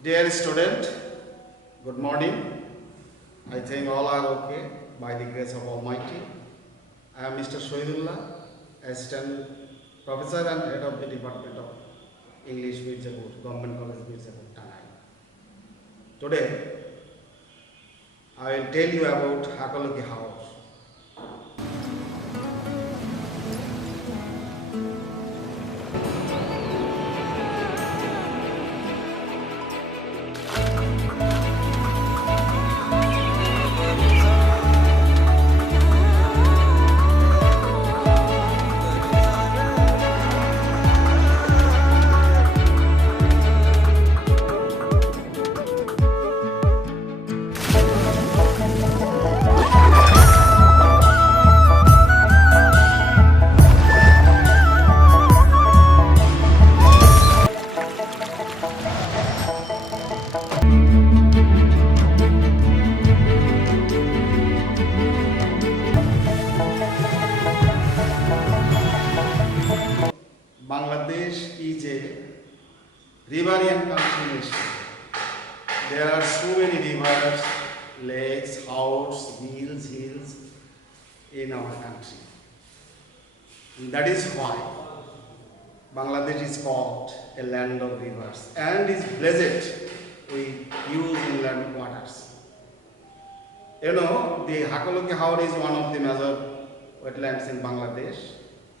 Dear student, good morning. I think all are okay by the grace of Almighty. I am Mr. Shohidullah, Assistant Professor and Head of the Department of English, Mirzapur, Government College, Mirzapur, Tanai. Today, I will tell you about Hakoloki House. Bangladesh is a riverian country nation. There are so many rivers, lakes, houses, hills in our country. That is why Bangladesh is called a land of rivers and is blessed with huge inland waters. You know, the Hakoloki Haur is one of the major wetlands in Bangladesh,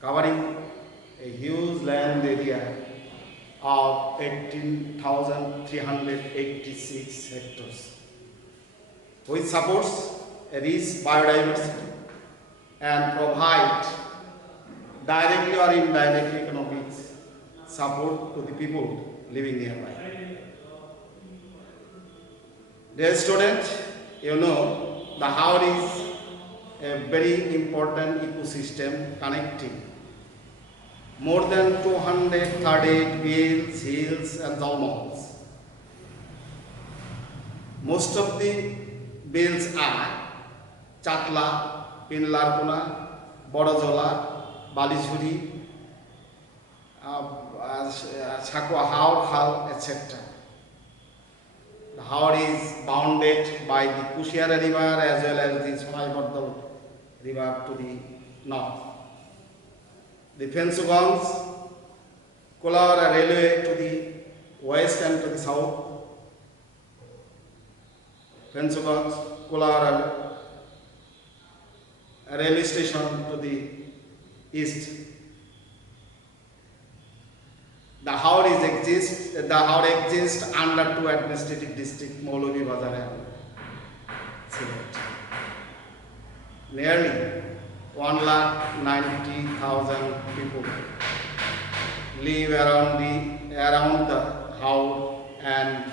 covering a huge land area of 18,386 hectares, which supports a rich biodiversity and provide directly or indirectly economic support to the people living nearby. Dear student, you know the Haur is a very important ecosystem connecting more than 238 vales, hills and dalmals. Most of the vales are Chatla, Pinlarkuna, Bodajola, Balizhuri, Chakwa Haur, Khal, etc. The Haur is bounded by the Kushiara river as well as the Sonai river to the north. The Fensugans, Kolara railway to the west and to the south. Fensugans, Kolara railway station to the east. The Haur exists under two administrative districts, Maulavi Bazar and Sylhet. Nearly 1,90,000 people live around the Haur and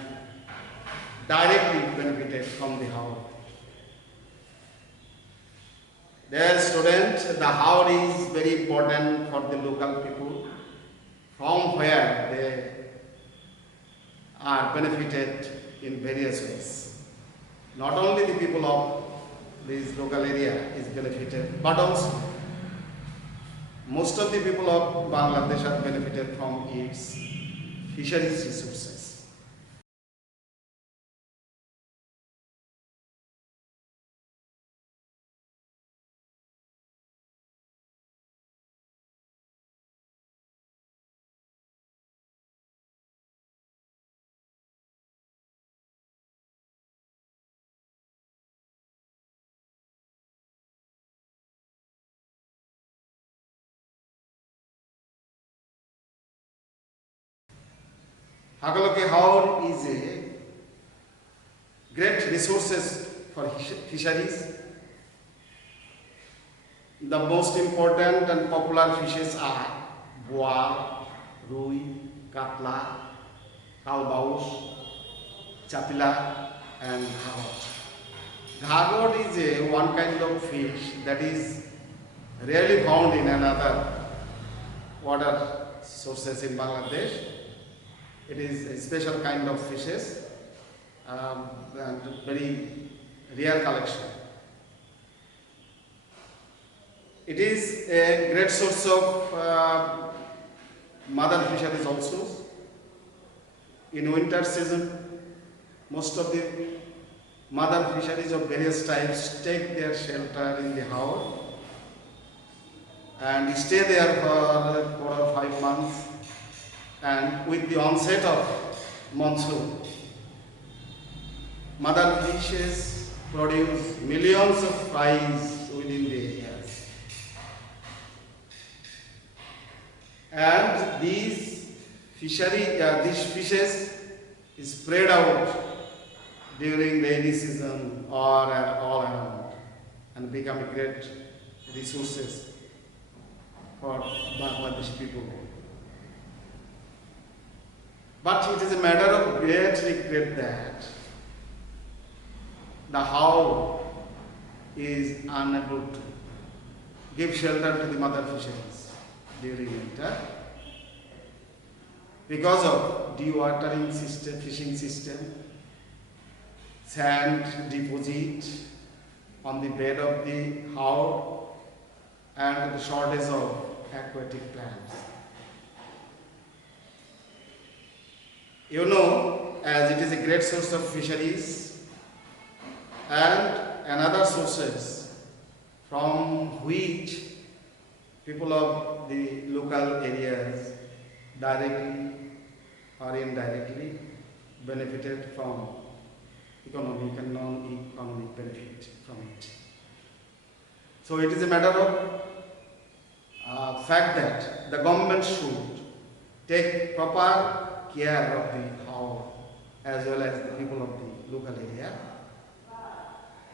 directly benefited from the Haur. Dear students, the Haur is very important for the local people, from where they are benefited in various ways. Not only the people of this local area is benefited, but also most of the people of Bangladesh are benefited from its fisheries resources. Hakoloki Haur is a great resources for fisheries. The most important and popular fishes are boar, rui, katla, kalbaus, chapila and ghagot. Ghagot is one kind of fish that is rarely found in another water sources in Bangladesh. It is a special kind of fishes and very rare collection. It is a great source of mother fisheries also. In winter season, Most of the mother fisheries of various types take their shelter in the house and stay there for 4 or 5 months, and with the onset of monsoon, mother fishes produce millions of fries within the areas. And these fishes is spread out during rainy season or all around and become great resources for Bangladesh people. But it is a matter of great regret that the Howe is unable to give shelter to the mother fisheries during winter because of dewatering system, fishing system, sand deposit on the bed of the Howe, and the shortage of aquatic plants. You know, as it is a great source of fisheries and another sources from which people of the local areas directly or indirectly benefited from economic and non-economic benefit from it. So it is a matter of fact that the government should take proper care of the Howe as well as the people of the local area.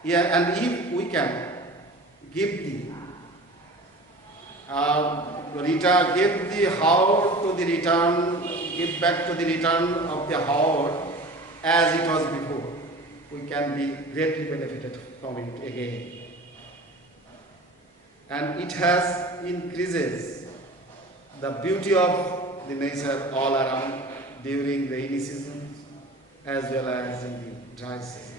Yeah, and if we can give the give the Howe to the return, give back to the return of the Howe as it was before, we can be greatly benefited from it again. And it has increases the beauty of the nature all around during rainy seasons as well as in the dry seasons.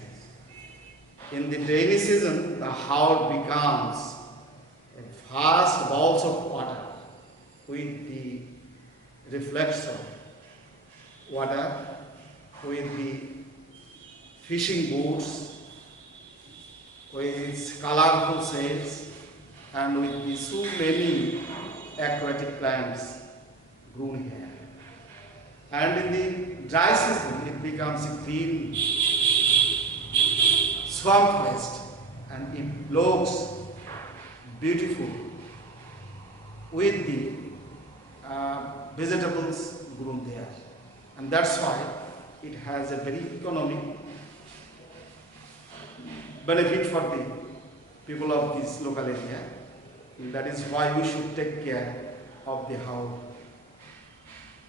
In the rainy season, the Howe becomes a vast balls of water with the reflex of water, with the fishing boats, with its colorful sails, and with the so many aquatic plants grown here. And in the dry season, it becomes a green swamp forest, and it looks beautiful with the vegetables grown there. And that's why it has a very economic benefit for the people of this local area. And that is why we should take care of the Howe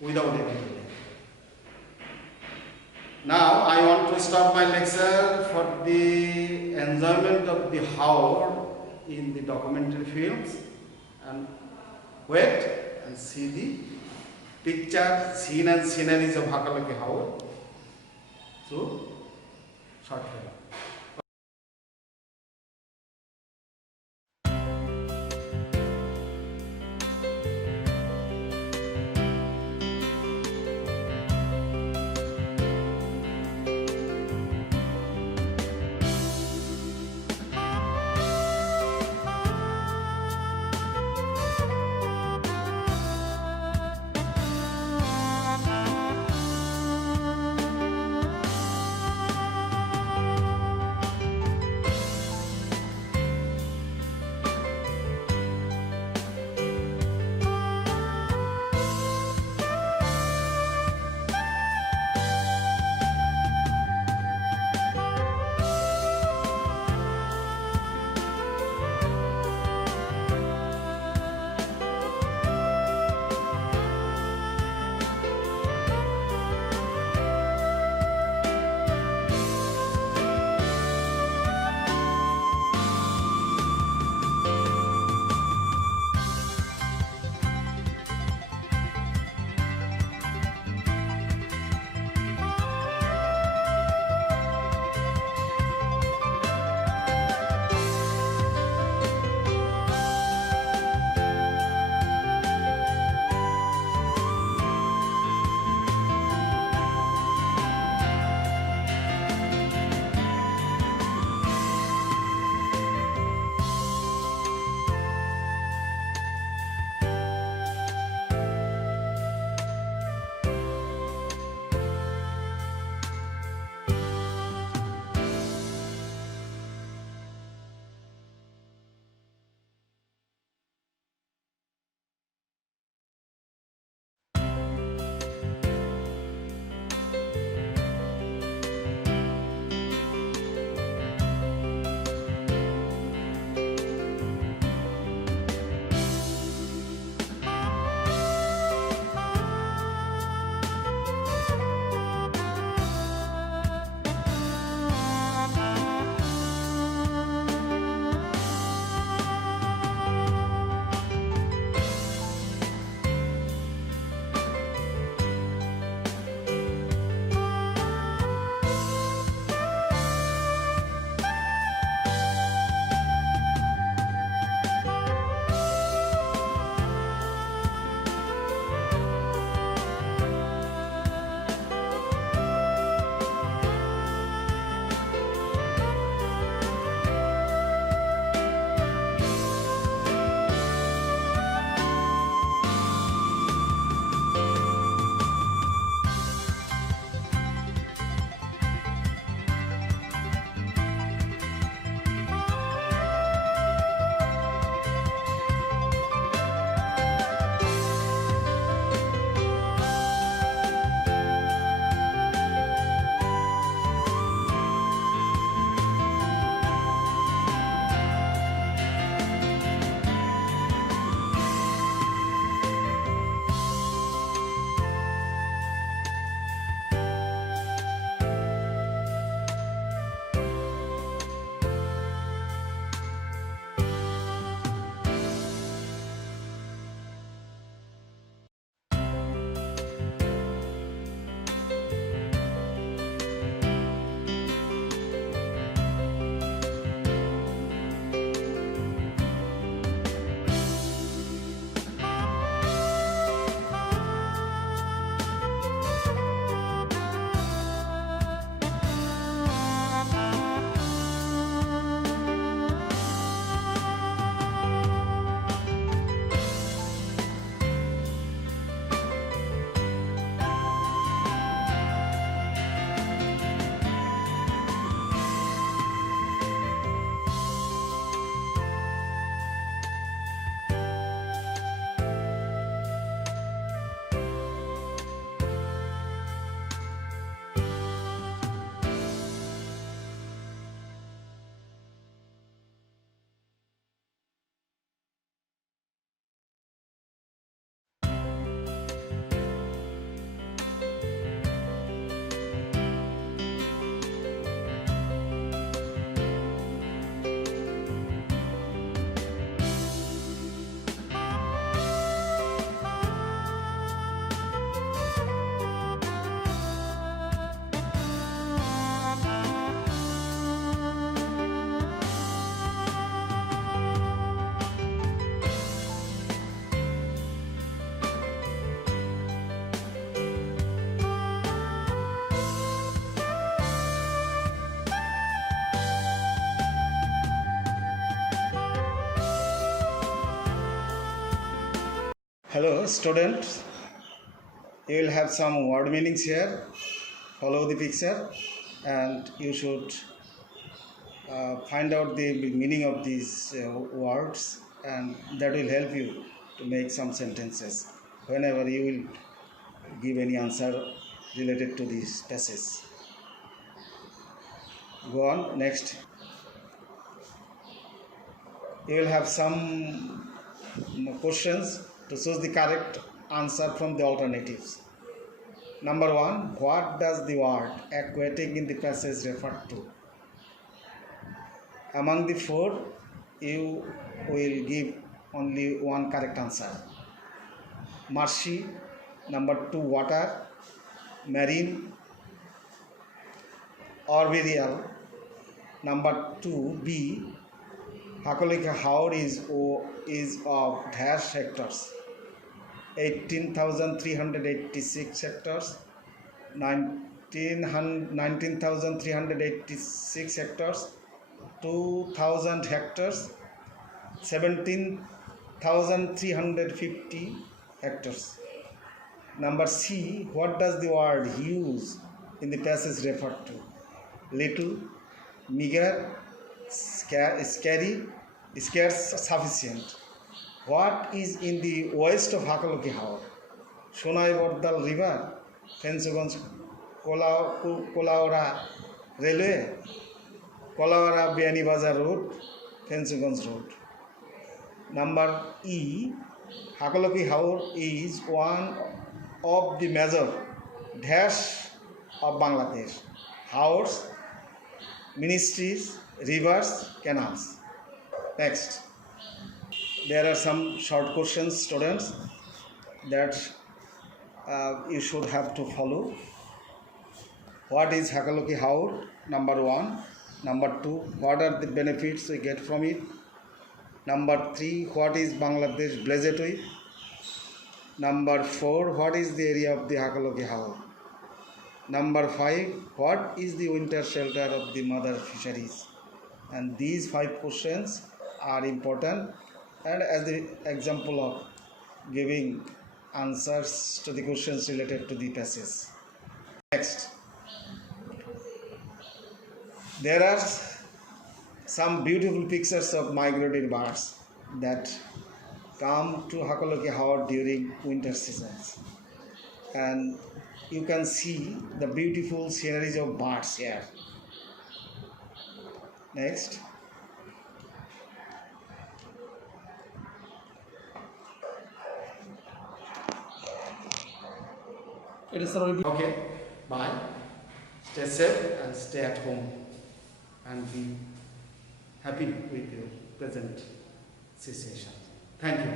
without any delay. Now I want to start my lecture for the enjoyment of the Howe in the documentary films, and wait and see the picture, scene and sceneries of Hakalaki Howe through short film. Hello students, you will have some word meanings here. Follow the picture and you should find out the meaning of these words, and that will help you to make some sentences whenever you will give any answer related to these passage. Go on, next. You will have some questions to choose the correct answer from the alternatives. Number 1, what does the word aquatic in the passage refer to? Among the four, you will give only one correct answer. Marshy, number 2, water, marine, arboreal. Number 2, B, Hakolika Haur is of dash hectares, 18,386 hectares, 19,386 hectares, 2,000 hectares, 17,350 hectares. Number C, what does the word huge in the passage refer to? Little, meager, scary, scarce, sufficient. What is in the west of Hakaloki Haur? Sonai Bordal River, Fensuganj Kolaura Railway, Kolaura Bianibazar Road, Fensuganj Road. Number E, Hakaloki Haur is one of the major dash of Bangladesh. Haurs, ministries, rivers, canals. Next, there are some short questions, students, that you should have to follow. What is Hakaloki Haur? Number 1. Number 2, what are the benefits we get from it? Number 3, what is Bangladesh blessed with? Number 4, what is the area of the Hakaloki Haur? Number 5, what is the winter shelter of the mother fisheries? And these 5 questions are important, and as the example of giving answers to the questions related to the passage. Next, there are some beautiful pictures of migratory birds that come to Hakaloki Haur during winter seasons, and you can see the beautiful sceneries of birds here. Next, it is okay. Bye. Stay safe and stay at home and be happy with your present situation. Thank you.